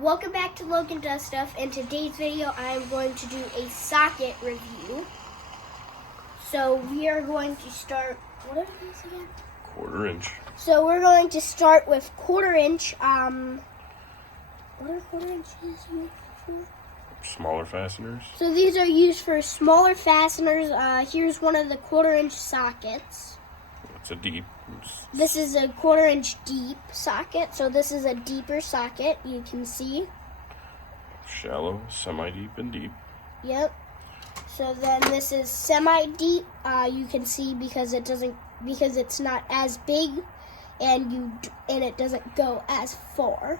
Welcome back to Logan Does Stuff. In today's video, I am going to do a socket review. So we are going to start, what are these again? 1/4 inch. So we're going to start with 1/4 inch, what are 1/4 inches used for? Smaller fasteners. So these are used for smaller fasteners. Here's one of the 1/4 inch sockets. It's a deep. This is a 1/4 inch deep socket. So this is a deeper socket, you can see. Shallow, semi-deep, and deep. Yep. So then this is semi-deep. You can see because it's not as big, and it doesn't go as far.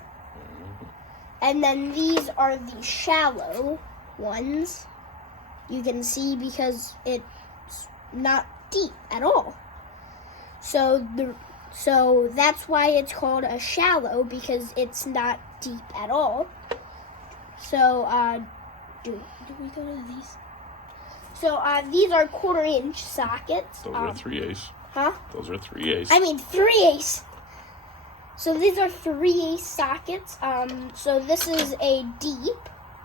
And then these are the shallow ones. You can see because it's not deep at all. So that's why it's called a shallow, because it's not deep at all. So do we go to these? So these are 1/4 inch sockets. Those are 3/8. Huh? Those are 3/8. I mean 3/8. So these are 3/8 sockets. So this is a deep.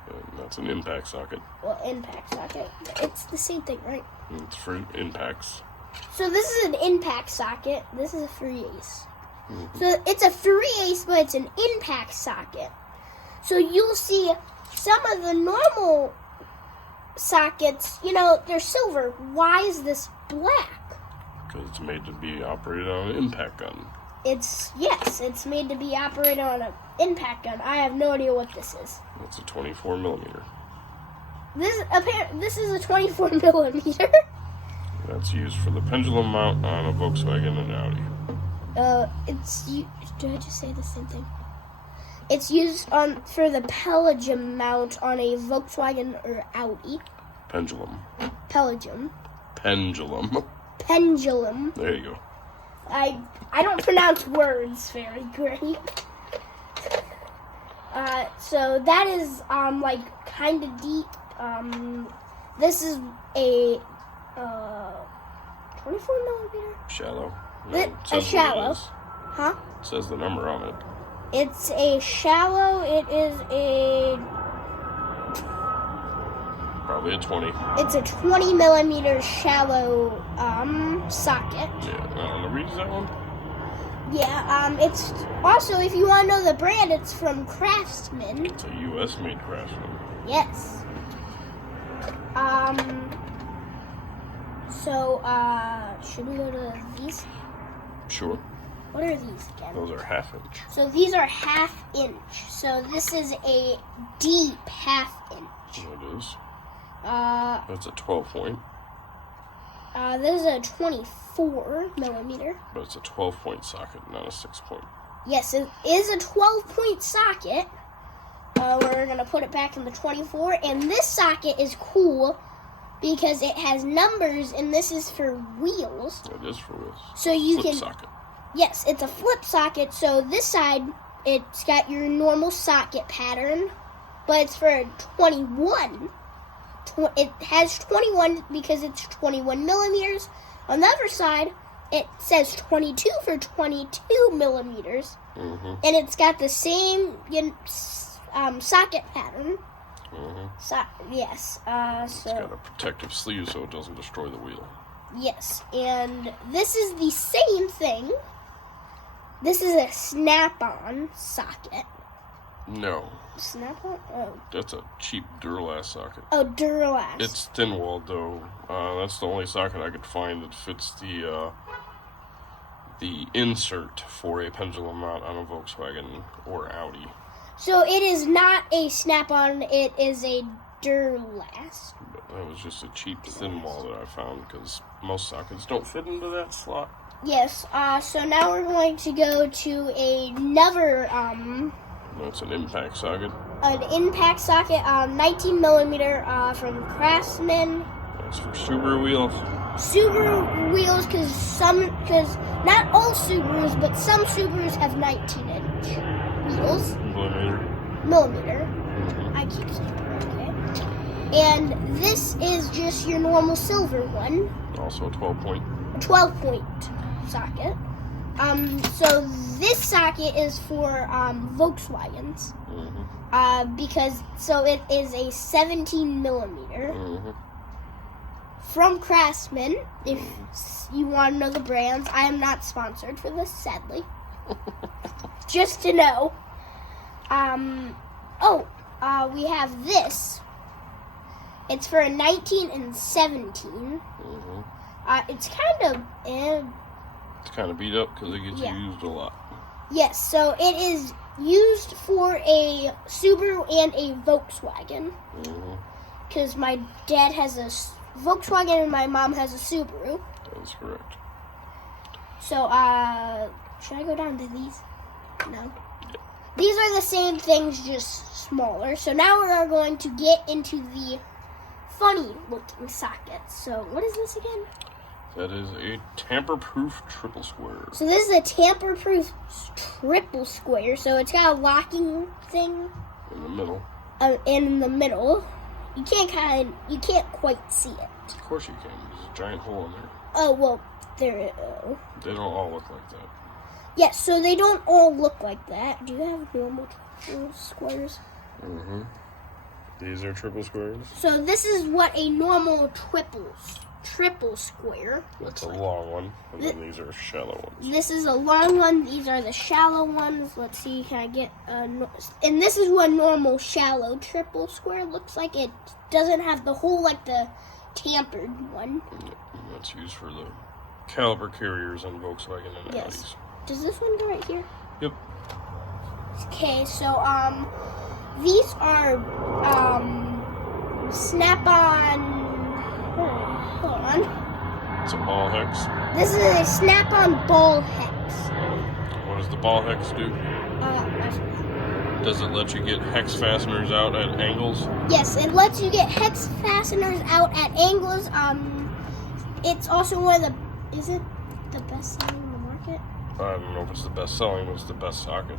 And that's an impact socket. Well, impact socket. It's the same thing, right? It's for impacts. So this is an impact socket. This is a 3/8. So it's a 3/8, but it's an impact socket. So you'll see some of the normal sockets, they're silver. Why is this black? Because it's made to be operated on an impact gun. It's made to be operated on an impact gun. I have no idea what this is. It's a 24 millimeter. This is a 24 millimeter. That's used for the pendulum mount on a Volkswagen and Audi. Did I just say the same thing? It's used for the pendulum mount on a Volkswagen or Audi. Pendulum. Pendulum. There you go. I don't pronounce words very great. So that is kind of deep. This is a 24 millimeter. Shallow. A shallow. Huh? It says the number on it. It's a shallow. It is Probably a 20. It's a 20 millimeter shallow socket. Yeah, I don't know. Read that one. Yeah. It's also, if you want to know the brand, it's from Craftsman. It's a U.S. made Craftsman. Yes. So, should we go to these? Sure. What are these again? Those are 1/2 inch. So these are 1/2 inch. So this is a deep 1/2 inch. It is. That's a 12 point. This is a 24 millimeter. But it's a 12 point socket, not a 6 point. Yes, it is a 12 point socket. We're going to put it back in the 24. And this socket is cool because it has numbers, and this is for wheels. It is for wheels. So you Flip can... socket. Yes, it's a flip socket. So this side, it's got your normal socket pattern, but it's for 21. It has 21 because it's 21 millimeters. On the other side, it says 22 for 22 millimeters. Mm-hmm. And it's got the same socket pattern. Mm-hmm. Yes. It's got a protective sleeve so it doesn't destroy the wheel. Yes, and this is the same thing. This is a snap-on socket. No. Snap-on? Oh. That's a cheap Duralast socket. Oh, Duralast. It's thin-walled, though. That's the only socket I could find that fits the insert for a pendulum mount on a Volkswagen or Audi. So it is not a snap-on, it is a Duralast. But that was just a cheap thin wall that I found because most sockets don't fit into that slot. Yes, so now we're going to go to another, That's an impact socket. an impact socket, 19 millimeter, from Craftsman. That's for Subaru wheels. Subaru wheels, because not all Subarus, but some Subarus have 19 inch wheels. Millimeter. I keep saying that, okay. And this is just your normal silver one. Also a 12 point. 12 point socket. So this socket is for Volkswagens. Because it is a 17 millimeter from Craftsman. If you want to know the brands, I am not sponsored for this, sadly. Just to know. We have this. It's for a 19 and 17. It's kind of It's kind of beat up because it gets used a lot. Yes, so it is used for a Subaru and a Volkswagen. Because my dad has a Volkswagen and my mom has a Subaru. That is correct. So, should I go down to these? No. Yeah. These are the same things, just smaller. So now we are going to get into the funny-looking sockets. So, what is this again? That is a tamper-proof triple square. So this is a tamper-proof triple square. So it's got a locking thing in the middle. In the middle, you can't quite see it. Of course you can. There's a giant hole in there. Oh well, there. They don't all look like that. Yes, so they don't all look like that. Do you have normal triple squares? These are triple squares. So this is what a normal triple square looks like. That's a long one, and then these are shallow ones. This is a long one. These are the shallow ones. Let's see, can I get and this is what a normal shallow triple square looks like. It doesn't have the hole like the tampered one. That's used for the caliber carriers on Volkswagen and Audis. Does this one go right here? Yep. Okay, so these are snap-on. Hold on. It's a ball hex. This is a snap-on ball hex. What does the ball hex do? Does it let you get hex fasteners out at angles? Yes, it lets you get hex fasteners out at angles. It's also one of the. Is it the best selling in the market? I don't know if it's the best selling, but it's the best socket.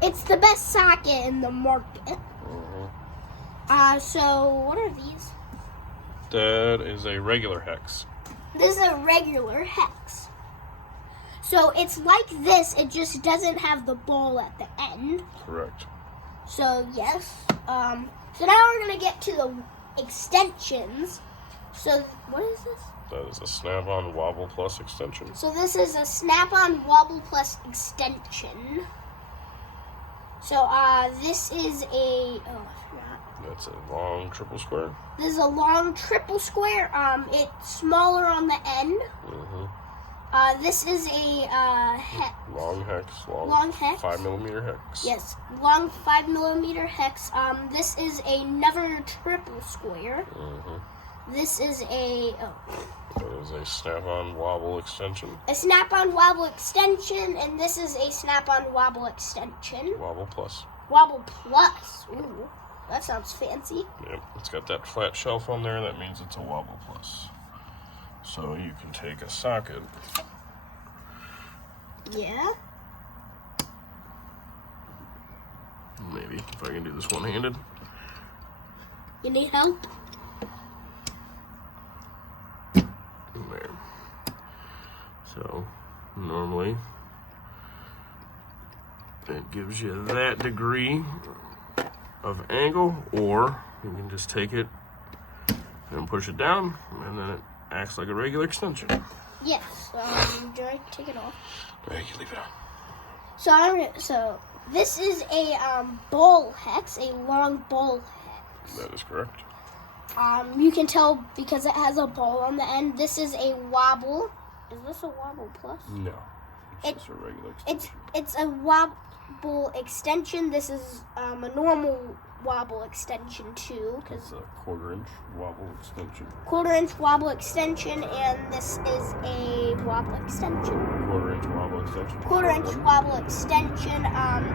It's the best socket in the market. So what are these? That is a regular hex. This is a regular hex. So it's like this, it just doesn't have the ball at the end. Correct. So yes. So now we're gonna get to the extensions. So what is this? That is a Snap-on Wobble Plus extension. So this is a Snap-on Wobble Plus extension. So this is a That's a long triple square. This is a long triple square. It's smaller on the end. This is a hex. Long hex. Long hex. 5 millimeter hex. Yes, long 5 millimeter hex. This is another triple square. This is a That is a Snap-on Wobble extension. A Snap-on Wobble extension, and this is a Snap-on Wobble extension. Wobble Plus. Wobble Plus. Ooh, that sounds fancy. Yep, it's got that flat shelf on there. That means it's a Wobble Plus. So you can take a socket. Yeah. Maybe if I can do this one-handed. You need help? There. So normally it gives you that degree of angle, or you can just take it and push it down, and then it acts like a regular extension. Yes. Do I take it off? Right, you leave it on. So this is a ball hex, a long ball hex. That is correct. You can tell because it has a ball on the end. This is a wobble. Is this a Wobble Plus? No, it's just a regular extension. It's a wobble extension. This is a normal wobble extension too, It's a 1/4-inch wobble extension. 1/4-inch wobble extension, and this is a wobble extension. 1/4-inch wobble extension. 1/4-inch wobble extension.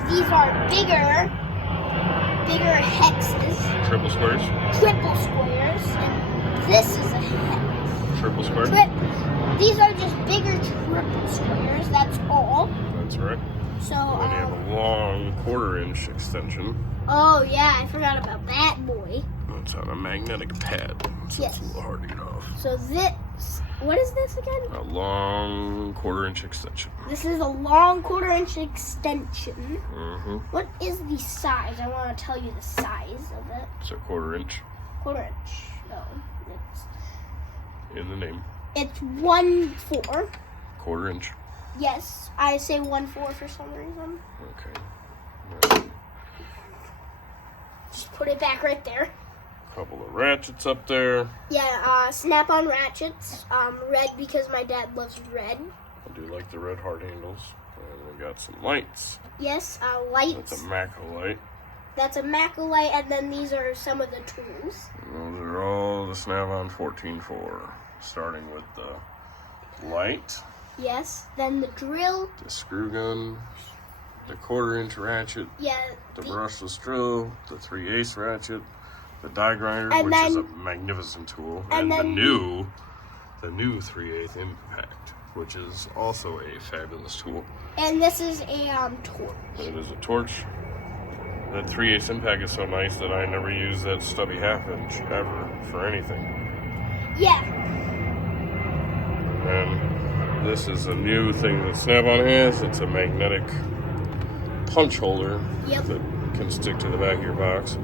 These are bigger hexes. Triple squares. Triple squares, and this is a hex. Triple square. These are just bigger triple squares. That's all. That's right. So And then you have a long 1/4-inch extension. Oh yeah, I forgot about that boy. It's on a magnetic pad, so Yes. it's a little hard to get off. So this What is this again? A long 1/4-inch extension. This is a long 1/4-inch extension. Mm-hmm. What is the size? I want to tell you the size of it. It's a 1/4-inch 1/4-inch. Oh, it's in the name. it's 1/4. 1/4-inch. Yes, I say 1/4 for some reason. Okay. Just put it back right there. Couple of ratchets up there. Yeah, snap-on ratchets. Red because my dad loves red. I do like the red hard handles. And we got some lights. Yes, lights. That's a Mako light. That's a Mako light, and then these are some of the tools. And those are all the Snap-on 14.4. Starting with the light, Yes, then the drill. the screw gun, the 1/4-inch ratchet, Yeah, the brushless drill, the 3/8 ratchet, the die grinder, And which is a then- magnificent tool, and and then the new 3/8 impact, which is also a fabulous tool. and this is a torch. It is a torch. That 3/8 impact is so nice that I never use that stubby 1/2-inch ever for anything. Yeah, And this is a new thing that Snap-on has. It's a magnetic punch holder Yep. that can stick to the back of your box.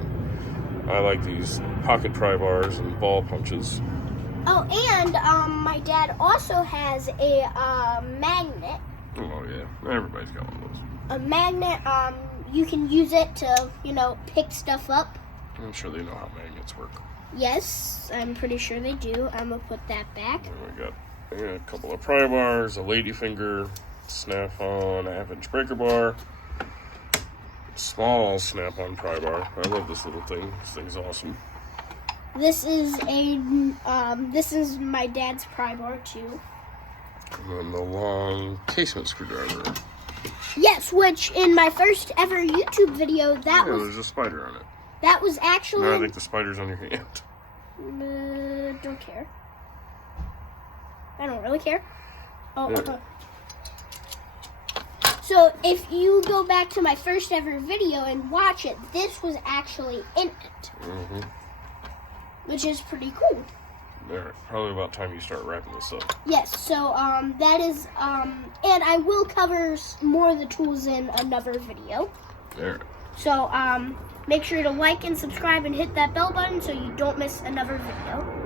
I like these pocket pry bars and ball punches. Oh, and my dad also has a magnet. Oh yeah, everybody's got one of those. A magnet. You can use it to, pick stuff up. I'm sure they know how magnets work. Yes, I'm pretty sure they do. I'm gonna put that back. And we got a couple of pry bars, a ladyfinger, Snap-on 1/2-inch breaker bar, small Snap-on pry bar. I love this little thing. This thing's awesome. This is this is my dad's pry bar too. And then the long casement screwdriver. Yes, which in my first ever YouTube video, Yeah, there's a spider on it. that was actually. No, I think the spider's on your hand. Don't care. I don't really care. Oh, Yeah. okay. So if you go back to my first ever video and watch it, this was actually in it, Mm-hmm. which is pretty cool. There, probably about time you start wrapping this up. Yes, so that is and I will cover more of the tools in another video. There. So make sure to like and subscribe and hit that bell button so you don't miss another video.